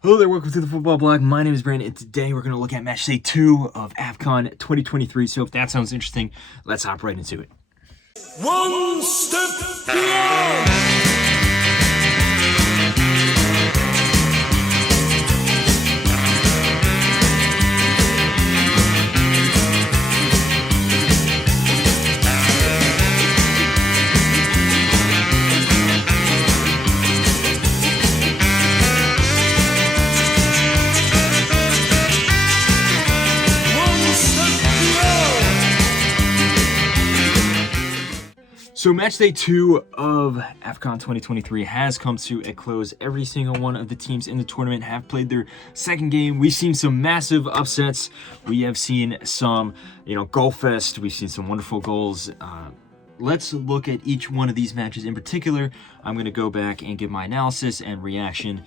Hello there, welcome to the Football Bloc. My name is Brandon, and today we're going to look at match day 2 of AFCON 2023. So if that sounds interesting, let's hop right into it. One step beyond. So match day 2 of AFCON 2023 has come to a close. Every single one of the teams in the tournament have played their second game. We've seen some massive upsets. We have seen some, goal fest. We've seen some wonderful goals. Let's look at each one of these matches in particular. I'm going to go back and give my analysis and reaction.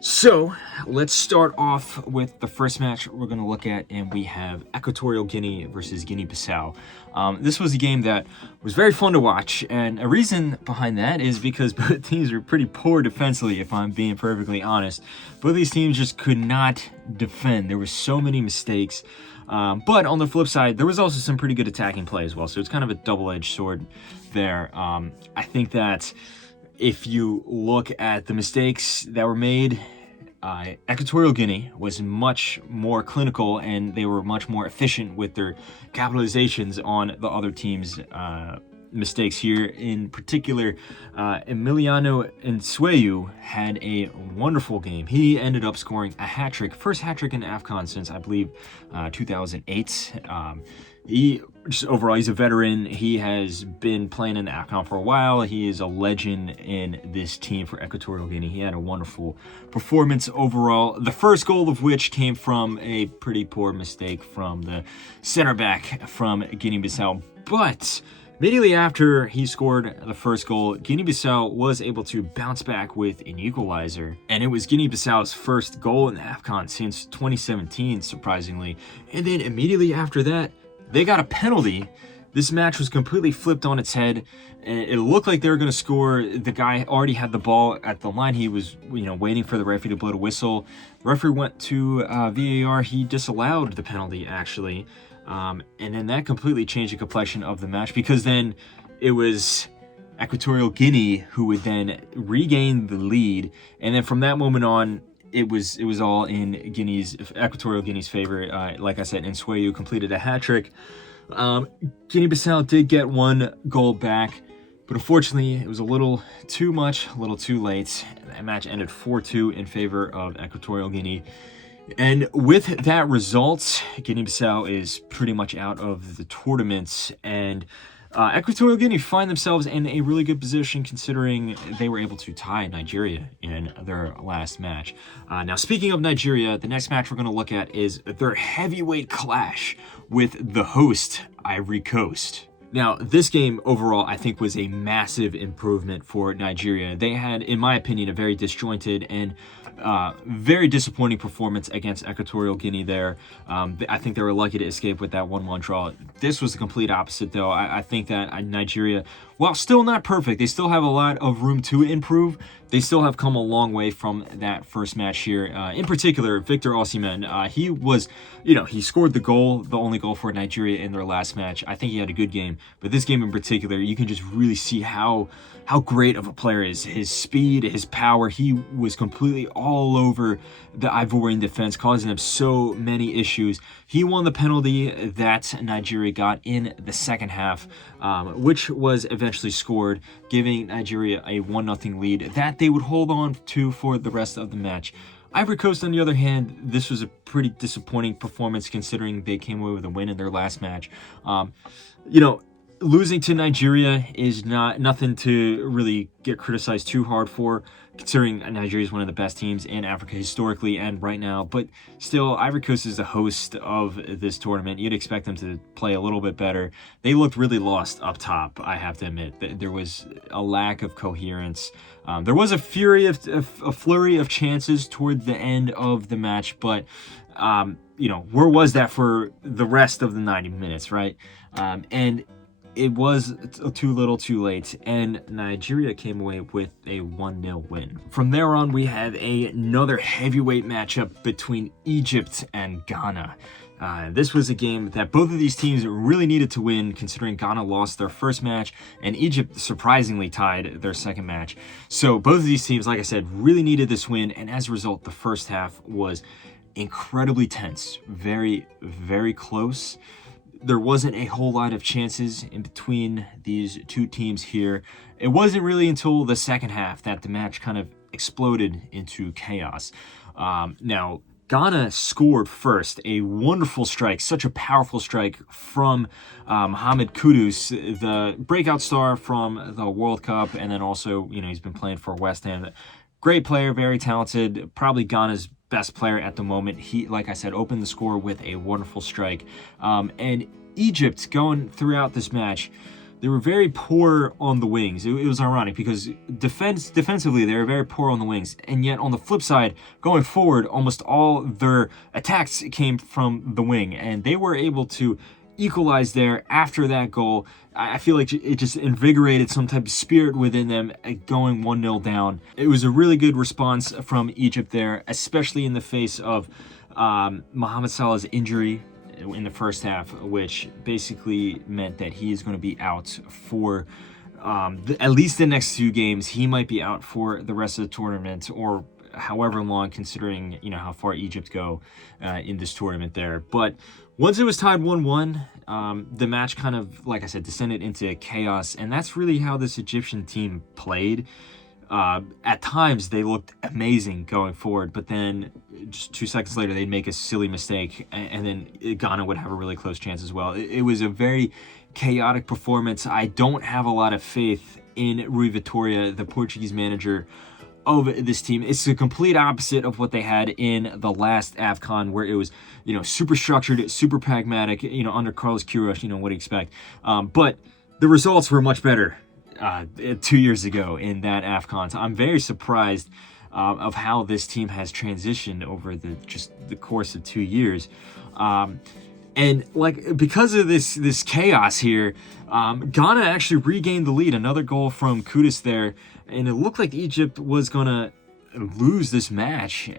So let's start off with the first match we're going to look at, and we have Equatorial Guinea versus Guinea-Bissau. This was a game that was very fun to watch, and a reason behind that is because both teams were pretty poor defensively, if I'm being perfectly honest. Both these teams just could not defend. There were so many mistakes. But on the flip side, there was also some pretty good attacking play as well, so it's kind of a double-edged sword there. I think that if you look at the mistakes that were made, Equatorial Guinea was much more clinical, and they were much more efficient with their capitalizations on the other team's mistakes here. In particular, Emiliano Nsue had a wonderful game. He ended up scoring a hat-trick, first hat-trick in AFCON since, I believe, 2008. He's a veteran. He has been playing in the AFCON for a while. He is a legend in this team for Equatorial Guinea. He had a wonderful performance overall, the first goal of which came from a pretty poor mistake from the center back from Guinea-Bissau. But immediately after he scored the first goal, Guinea-Bissau was able to bounce back with an equalizer. And it was Guinea-Bissau's first goal in the AFCON since 2017, surprisingly. And then immediately after that, they got a penalty. This match was completely flipped on its head. It looked like they were going to score. The guy already had the ball at the line. He was, waiting for the referee to blow the whistle. The referee went to VAR. He disallowed the penalty, actually. And then that completely changed the complexion of the match, because then it was Equatorial Guinea who would then regain the lead. And then from that moment on, it was all in Equatorial Guinea's favor. Like I said, Nsue completed a hat-trick. Guinea-Bissau did get one goal back, but unfortunately, it was a little too much, a little too late. That match ended 4-2 in favor of Equatorial Guinea. And with that result, Guinea-Bissau is pretty much out of the tournament, and Equatorial Guinea find themselves in a really good position considering they were able to tie Nigeria in their last match. Now, speaking of Nigeria, the next match we're going to look at is their heavyweight clash with the host, Ivory Coast. Now, this game overall, I think, was a massive improvement for Nigeria. They had, in my opinion, a very disjointed and very disappointing performance against Equatorial Guinea there. I think they were lucky to escape with that 1-1 draw. This was the complete opposite, though. I think that Nigeria, while still not perfect, they still have a lot of room to improve. They still have come a long way from that first match here. In particular, Victor Osimhen, he was, he scored the goal, the only goal for Nigeria in their last match. I think he had a good game, but this game in particular, you can just really see how great of a player is. His speed, his power, he was completely all over the Ivorian defense, causing them so many issues. He won the penalty that Nigeria got in the second half, which was eventually scored, giving Nigeria a 1-0 lead that they would hold on to for the rest of the match. Ivory Coast, on the other hand, this was a pretty disappointing performance considering they came away with a win in their last match. Losing to Nigeria is nothing to really get criticized too hard for, considering Nigeria is one of the best teams in Africa historically and right now. But still, Ivory Coast is the host of this tournament. You'd expect them to play a little bit better. They looked really lost up top, I have to admit. There was a lack of coherence. There was a flurry of chances toward the end of the match, but where was that for the rest of the 90 minutes, right? And it was too little too late, and Nigeria came away with a 1-0 win. From there on, we had another heavyweight matchup between Egypt and Ghana. This was a game that both of these teams really needed to win, considering Ghana lost their first match and Egypt surprisingly tied their second match. So both of these teams, like I said, really needed this win, and as a result, the first half was incredibly tense, very, very close. There wasn't a whole lot of chances in between these two teams here. It wasn't really until the second half that the match kind of exploded into chaos. Now, Ghana scored first, a wonderful strike, such a powerful strike from Mohamed Kudus, the breakout star from the World Cup, and then also, he's been playing for West Ham. Great player, very talented, probably Ghana's best player at the moment. He, like I said, opened the score with a wonderful strike. And Egypt, going throughout this match, they were very poor on the wings. It was ironic because defensively, they were very poor on the wings. And yet, on the flip side, going forward, almost all their attacks came from the wing. And they were able to equalize there after that goal. I feel like it just invigorated some type of spirit within them going 1-0 down. It was a really good response from Egypt there, especially in the face of Mohamed Salah's injury in the first half, which basically meant that he is going to be out for at least the next 2 games. He might be out for the rest of the tournament, or however long, considering how far Egypt go in this tournament there. But once it was tied 1-1, the match kind of, like I said, descended into chaos, and that's really how this Egyptian team played. At times, they looked amazing going forward, but then just 2 seconds later, they'd make a silly mistake, and then Ghana would have a really close chance as well. It was a very chaotic performance. I don't have a lot of faith in Rui Vitória, the Portuguese manager of this team. It's the complete opposite of what they had in the last AFCON, where it was, super structured, super pragmatic, under Carlos Queiroz, what do you expect? But the results were much better 2 years ago in that AFCON. So I'm very surprised of how this team has transitioned over the course of 2 years. And because of this chaos here, Ghana actually regained the lead. Another goal from Kudus there, and it looked like Egypt was gonna lose this match,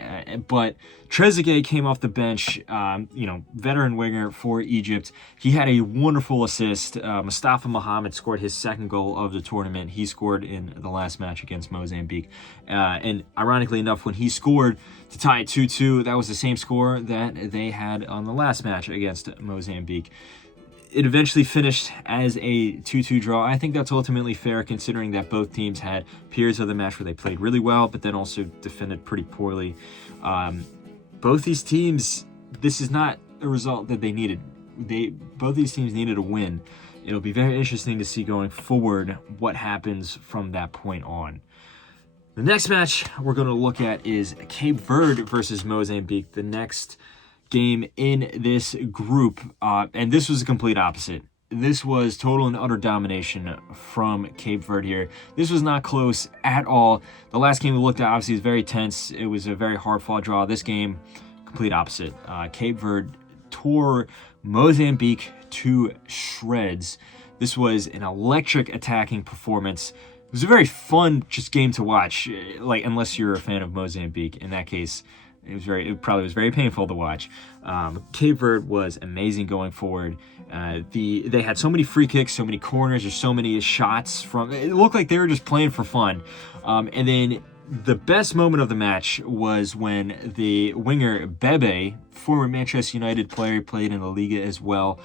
but Trezeguet came off the bench, veteran winger for Egypt. He had a wonderful assist. Mustafa Mohamed scored his second goal of the tournament. He scored in the last match against Mozambique. And ironically enough, when he scored to tie it 2-2, that was the same score that they had on the last match against Mozambique. It eventually finished as a 2-2 draw. I think that's ultimately fair, considering that both teams had periods of the match where they played really well, but then also defended pretty poorly. Both these teams, this is not a result that they needed. Both these teams needed a win. It'll be very interesting to see going forward what happens from that point on. The next match we're going to look at is Cape Verde versus Mozambique, the next game in this group, and this was a complete opposite. This was total and utter domination from Cape Verde here. This was not close at all. The last game we looked at obviously was very tense. It was a very hard-fought draw. This game, complete opposite. Cape Verde tore Mozambique to shreds. This was an electric attacking performance. It was a very fun game to watch, unless you're a fan of Mozambique. In that case, it probably was very painful to watch. Cape Verde was amazing going forward. They had so many free kicks, so many corners, there's so many shots from. It looked like they were just playing for fun. And then the best moment of the match was when the winger Bebe, former Manchester United player, played in the Liga as well.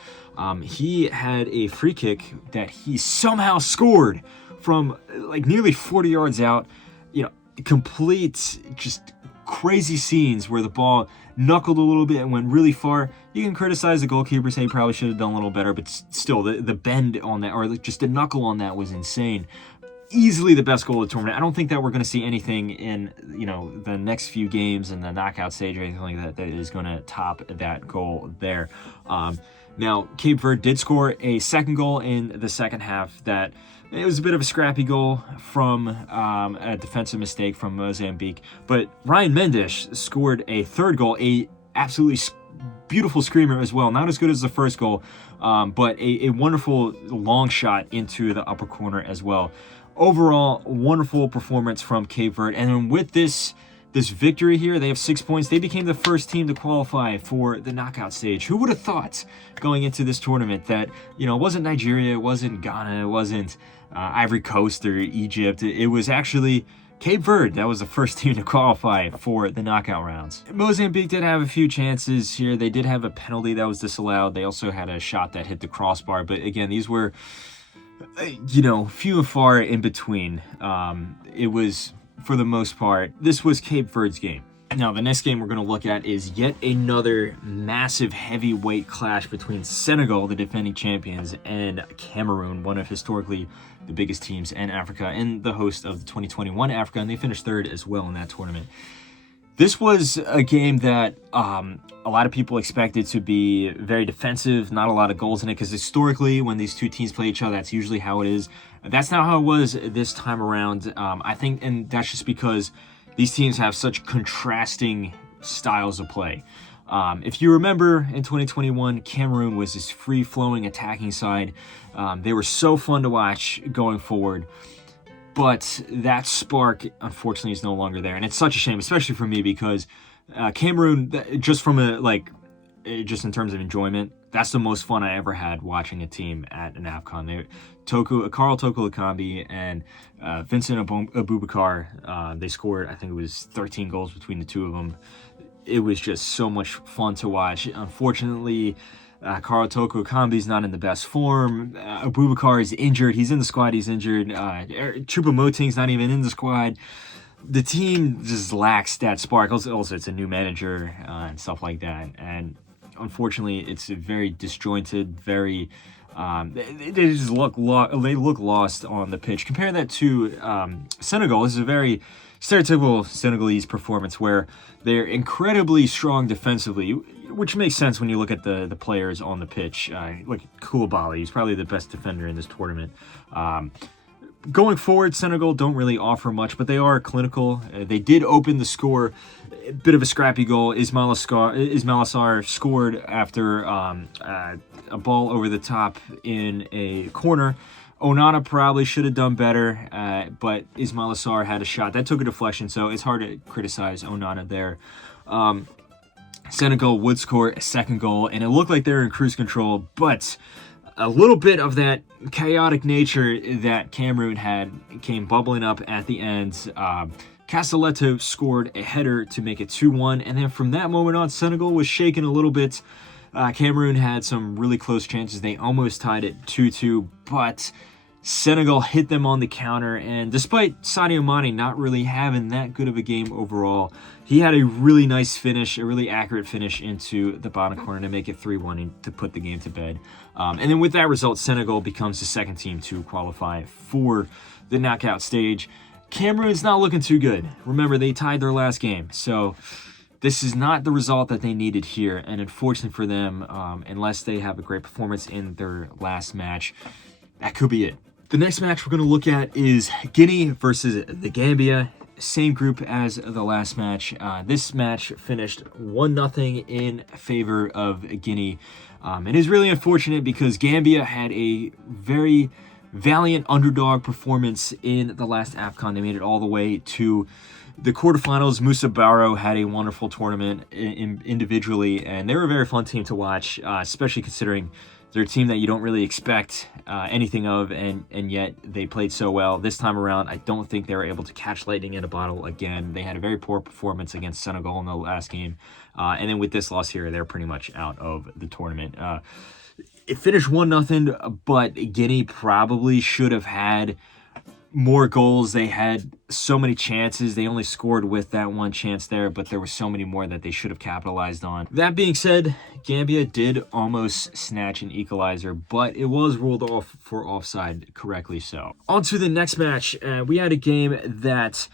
He had a free kick that he somehow scored from nearly 40 yards out. Complete just crazy scenes where the ball knuckled a little bit and went really far. You can criticize the goalkeeper, say he probably should have done a little better, but still, the bend on that, or just the knuckle on that, was insane. Easily the best goal of the tournament. I don't think that we're going to see anything in the next few games in the knockout stage or anything like that is going to top that goal there. Now, Cape Verde did score a second goal in the second half. That it was a bit of a scrappy goal from a defensive mistake from Mozambique, but Ryan Mendes scored a third goal, a absolutely beautiful screamer as well. Not as good as the first goal, but a wonderful long shot into the upper corner as well. Overall, wonderful performance from Cape Verde. And then with this victory here, they have 6 points. They became the first team to qualify for the knockout stage. Who would have thought going into this tournament that, you know, it wasn't Nigeria, it wasn't Ghana, it wasn't Ivory Coast or Egypt. It was actually Cape Verde that was the first team to qualify for the knockout rounds. Mozambique did have a few chances here. They did have a penalty that was disallowed. They also had a shot that hit the crossbar. But again, these were, you know, few and far in between. It was, for the most part, this was Cape Verde's game. Now, the next game we're going to look at is yet another massive heavyweight clash between Senegal, the defending champions, and Cameroon, one of historically the biggest teams in Africa and the host of the 2021 Africa, and they finished third as well in that tournament. This was a game that a lot of people expected to be very defensive, not a lot of goals in it, because historically, when these two teams play each other, that's usually how it is. That's not how it was this time around. I think, and that's just because these teams have such contrasting styles of play. If you remember, in 2021, Cameroon was this free-flowing attacking side. They were so fun to watch going forward. But that spark, unfortunately, is no longer there. And it's such a shame, especially for me, because Cameroon, just just in terms of enjoyment, that's the most fun I ever had watching a team at an AFCON. Carl Toko Ekambi and Vincent Abubakar, they scored, I think it was 13 goals between the two of them. It was just so much fun to watch. Unfortunately, Carl Toko Ekambi's not in the best form. Abubakar is injured. He's in the squad. He's injured. Choupo-Moting's not even in the squad. The team just lacks that spark. Also, it's a new manager and stuff like that. And unfortunately, it's very disjointed, very... they just look lost on the pitch. Compare that to Senegal. This is a very stereotypical Senegalese performance where they're incredibly strong defensively, which makes sense when you look at the players on the pitch. Like Koulibaly, he's probably the best defender in this tournament. Going forward, Senegal don't really offer much, but they are clinical. They did open the score. A bit of a scrappy goal. Ismail Assar scored after a ball over the top in a corner. Onana probably should have done better, but Ismail Assar had a shot. That took a deflection, so it's hard to criticize Onana there. Senegal would score a second goal, and it looked like they were in cruise control, but a little bit of that chaotic nature that Cameroon had came bubbling up at the end. Castelletto scored a header to make it 2-1, and then from that moment on, Senegal was shaken a little bit. Cameroon had some really close chances. They almost tied it 2-2, but Senegal hit them on the counter, and despite Sadio Mane not really having that good of a game overall, he had a really nice finish, a really accurate finish into the bottom corner to make it 3-1 to put the game to bed. And then with that result, Senegal becomes the second team to qualify for the knockout stage. Cameroon's not looking too good. Remember, they tied their last game, so this is not the result that they needed here, and unfortunately for them, unless they have a great performance in their last match, that could be it. The next match we're going to look at is Guinea versus the Gambia. Same group as the last match. This match finished 1-0 in favor of Guinea. It is really unfortunate because Gambia had a very valiant underdog performance in the last AFCON. They made it all the way to the quarterfinals. Moussa Barrow had a wonderful tournament individually, and they were a very fun team to watch, especially considering they're a team that you don't really expect anything of, and yet they played so well. This time around, I don't think they were able to catch lightning in a bottle again. They had a very poor performance against Senegal in the last game. And then with this loss here, they're pretty much out of the tournament. It finished 1-0, but Guinea probably should have had more goals. They had so many chances. They only scored with that one chance there, but there were so many more that they should have capitalized on. That being said, Gambia did almost snatch an equalizer, but it was ruled off for offside, correctly so. On to the next match. We had a game that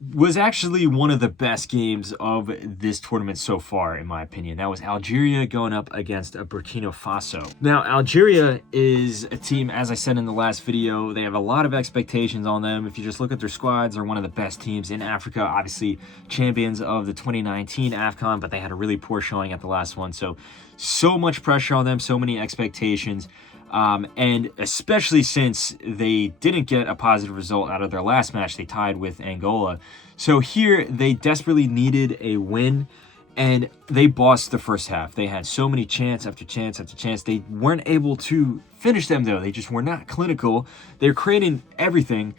was actually one of the best games of this tournament so far, in my opinion. That was Algeria going up against Burkina Faso. Now, Algeria is a team, as I said in the last video, they have a lot of expectations on them. If you just look at their squads, they're one of the best teams in Africa. Obviously, champions of the 2019 AFCON, but they had a really poor showing at the last one. So much pressure on them, so many expectations. And especially since they didn't get a positive result out of their last match, they tied with Angola. So here they desperately needed a win, and they bossed the first half. They had so many chance after chance after chance. They weren't able to finish them, though. They just were not clinical. They're creating everything.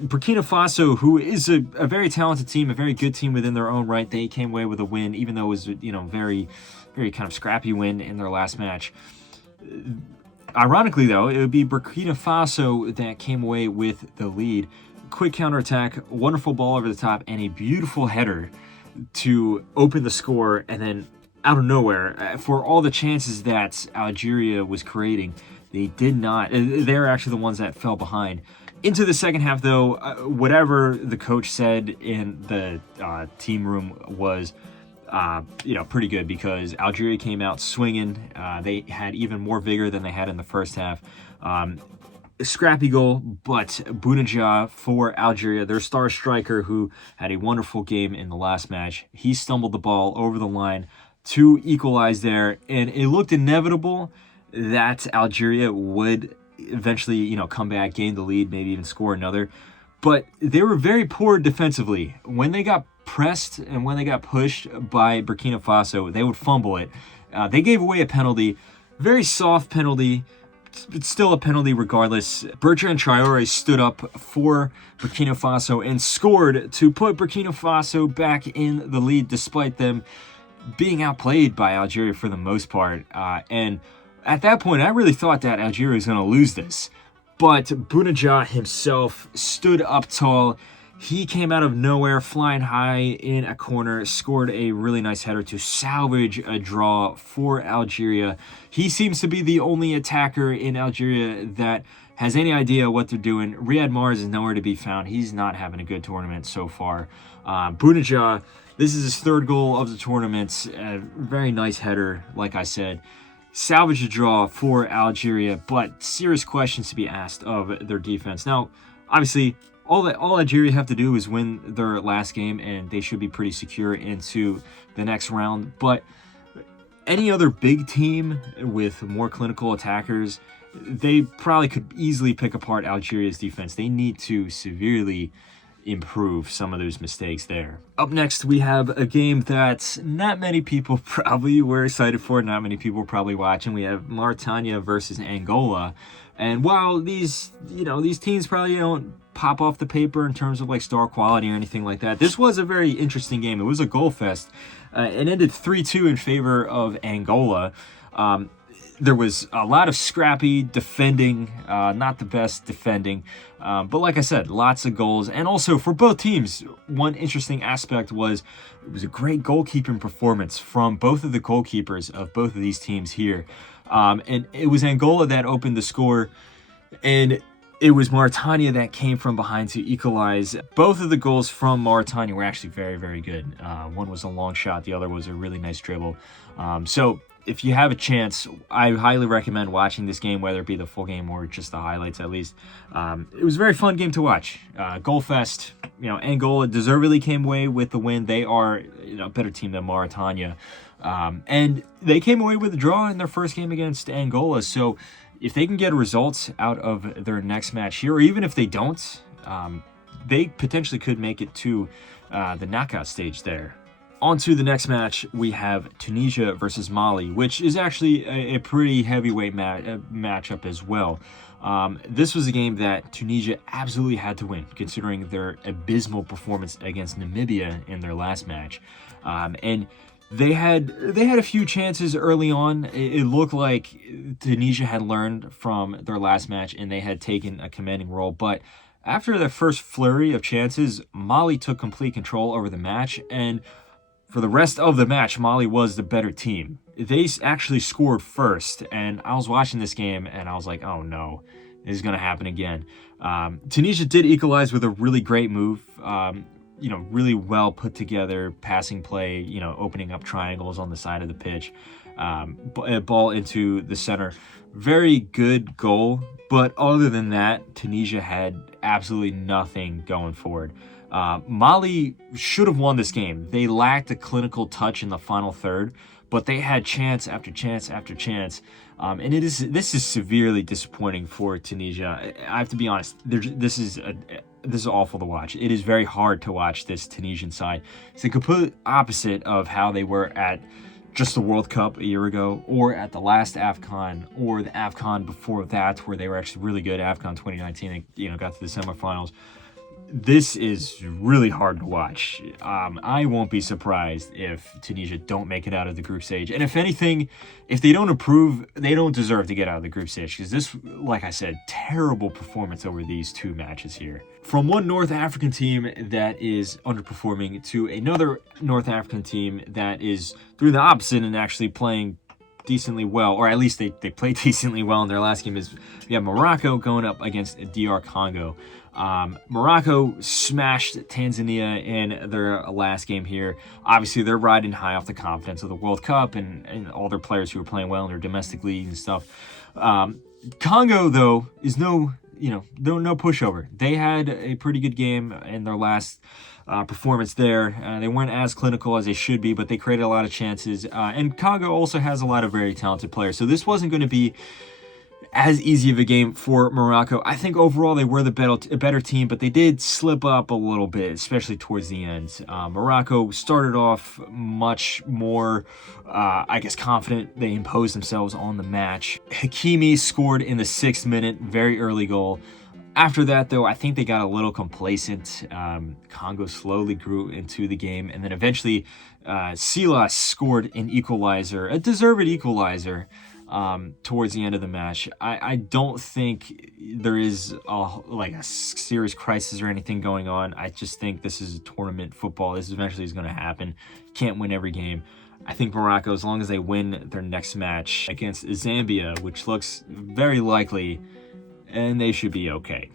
Burkina Faso, who is a very talented team, a very good team within their own right, they came away with a win, even though it was, very, very kind of scrappy win in their last match. Ironically, though, it would be Burkina Faso that came away with the lead. Quick counterattack, wonderful ball over the top, and a beautiful header to open the score. And then out of nowhere, for all the chances that Algeria was creating, they did not. They're actually the ones that fell behind. Into the second half, though, whatever the coach said in the team room was pretty good, because Algeria came out swinging. They had even more vigor than they had in the first half. A scrappy goal, but Bounedjah for Algeria, their star striker, who had a wonderful game in the last match, he stumbled the ball over the line to equalize there, and it looked inevitable that Algeria would eventually, come back, gain the lead, maybe even score another. But they were very poor defensively. When they got pressed and when they got pushed by Burkina Faso, they would fumble it. They gave away a penalty, very soft penalty, but still a penalty regardless. Bertrand Traoré stood up for Burkina Faso and scored to put Burkina Faso back in the lead, despite them being outplayed by Algeria for the most part. And at that point, I really thought that Algeria was going to lose this. But Bounedjah himself stood up tall. He came out of nowhere, flying high in a corner, scored a really nice header to salvage a draw for Algeria. He seems to be the only attacker in Algeria that has any idea what they're doing. Riyad Mahrez is nowhere to be found. He's not having a good tournament so far. Bounedjah, this is his third goal of the tournament. A very nice header, like I said. Salvage a draw for Algeria, but serious questions to be asked of their defense. Now, obviously, all Algeria have to do is win their last game, and they should be pretty secure into the next round. But any other big team with more clinical attackers, they probably could easily pick apart Algeria's defense. They need to severely improve some of those mistakes there. Up next, we have a game that not many people probably were excited for, not many people were probably watching. We have Mauritania versus Angola. And while these teams probably don't pop off the paper in terms of like star quality or anything like that, this was a very interesting game. It was a goal fest. It ended 3-2 in favor of Angola. There was a lot of scrappy defending, not the best defending, but like I said, lots of goals. And also for both teams, one interesting aspect was it was a great goalkeeping performance from both of the goalkeepers of both of these teams here. And it was Angola that opened the score, and it was Mauritania that came from behind to equalize. Both of the goals from Mauritania were actually very, very good. One was a long shot, the other was a really nice dribble. So if you have a chance, I highly recommend watching this game, whether it be the full game or just the highlights at least. It was a very fun game to watch. Goal fest. Angola deservedly came away with the win. They are a better team than Mauritania. And they came away with a draw in their first game against Angola. So if they can get results out of their next match here, or even if they don't, they potentially could make it to the knockout stage there. On to the next match, we have Tunisia versus Mali, which is actually a pretty heavyweight matchup as well. This was a game that Tunisia absolutely had to win, considering their abysmal performance against Namibia in their last match. And they had a few chances early on. It looked like Tunisia had learned from their last match, and they had taken a commanding role. But after the first flurry of chances, Mali took complete control over the match, and for the rest of the match, Mali was the better team. They actually scored first, and I was watching this game, and I was like, oh no, this is going to happen again. Tunisia did equalize with a really great move. really well put together passing play, opening up triangles on the side of the pitch, ball into the center. Very good goal, but other than that, Tunisia had absolutely nothing going forward. Mali should have won this game. They lacked a clinical touch in the final third, but they had chance after chance after chance. And this is severely disappointing for Tunisia. I have to be honest. This is awful to watch. It is very hard to watch this Tunisian side. It's the complete opposite of how they were at just the World Cup a year ago, or at the last AFCON, or the AFCON before that, where they were actually really good. AFCON 2019, they got to the semifinals. This is really hard to watch. I won't be surprised if Tunisia don't make it out of the group stage. And if anything, if they don't improve, they don't deserve to get out of the group stage. Because this, like I said, terrible performance over these two matches here. From one North African team that is underperforming to another North African team that is doing the opposite and actually playing decently well, or at least they played decently well in their last game. We have Morocco going up against DR Congo. Morocco smashed Tanzania in their last game here. Obviously, they're riding high off the confidence of the World Cup and all their players who are playing well in their domestic leagues and stuff. Congo, though, is no pushover. They had a pretty good game in their last performance there. They weren't as clinical as they should be, but they created a lot of chances. And Congo also has a lot of very talented players. So this wasn't going to be as easy of a game for Morocco. I think overall they were the better team, but they did slip up a little bit, especially towards the end. Morocco started off much more, confident. They imposed themselves on the match. Hakimi scored in the 6th minute, very early goal. After that, though, I think they got a little complacent. Congo slowly grew into the game, and then eventually Silas scored an equalizer, a deserved equalizer, towards the end of the match. I don't think there is a serious crisis or anything going on. I just think this is a tournament football. This eventually is going to happen. Can't win every game. I think Morocco, as long as they win their next match against Zambia, which looks very likely, and they should be okay.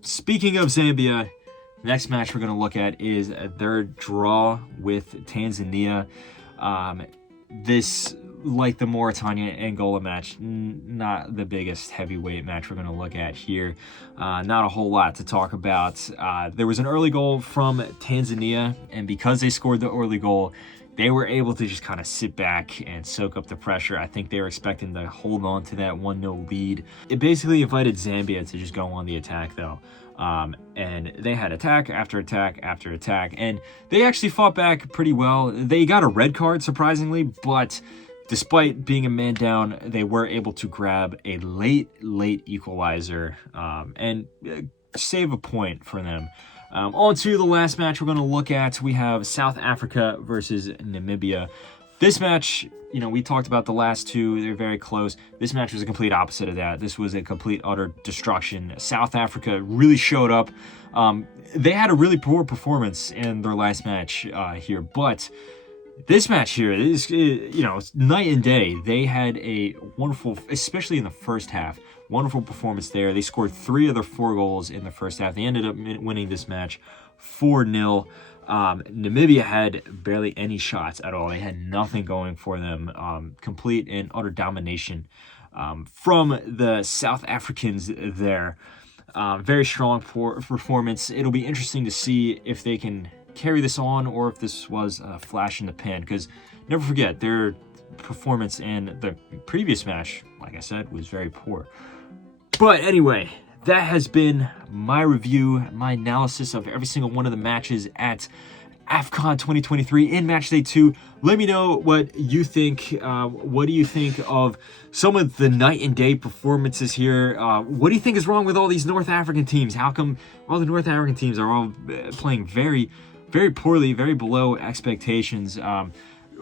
Speaking of Zambia, next match we're going to look at is their draw with Tanzania. This, like the Mauritania-Angola match, not the biggest heavyweight match we're going to look at here. Not a whole lot to talk about. There was an early goal from Tanzania, and because they scored the early goal, they were able to just kind of sit back and soak up the pressure. I think they were expecting to hold on to that 1-0 lead. It basically invited Zambia to just go on the attack, though. And they had attack after attack after attack, and they actually fought back pretty well. They got a red card, surprisingly, but despite being a man down, they were able to grab a late equalizer and save a point for them. On to the last match we're going to look at. We have South Africa versus Namibia. This match, we talked about the last two. They're very close. This match was a complete opposite of that. This was a complete, utter destruction. South Africa really showed up. They had a really poor performance in their last match here, but this match here is, night and day. They had a wonderful, especially in the first half, wonderful performance there. They scored 3 of their 4 goals in the first half. They ended up winning this match 4-0. Namibia had barely any shots at all. They had nothing going for them. Complete and utter domination from the South Africans there. Very strong performance. It'll be interesting to see if they can carry this on or if this was a flash in the pan, because never forget, their performance in the previous match, like I said, was very poor. But anyway, that has been my review, my analysis of every single one of the matches at AFCON 2023 in Match Day 2. Let me know what you think. What do you think of some of the night and day performances here? What do you think is wrong with all these North African teams? How come all the North African teams are all playing very, very poorly, very below expectations?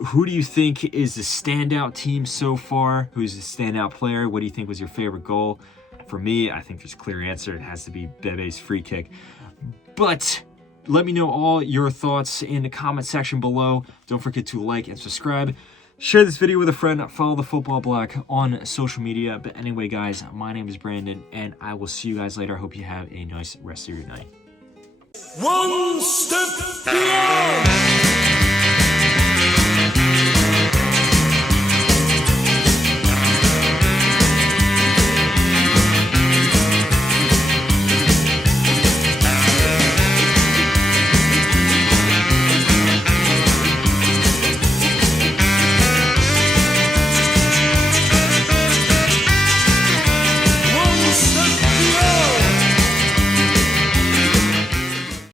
Who do you think is the standout team so far? Who's the standout player? What do you think was your favorite goal? For me, I think there's a clear answer. It has to be Bebe's free kick. But let me know all your thoughts in the comment section below. Don't forget to like and subscribe. Share this video with a friend. Follow the Football Bloc on social media. But anyway, guys, my name is Brandon, and I will see you guys later. I hope you have a nice rest of your night. One step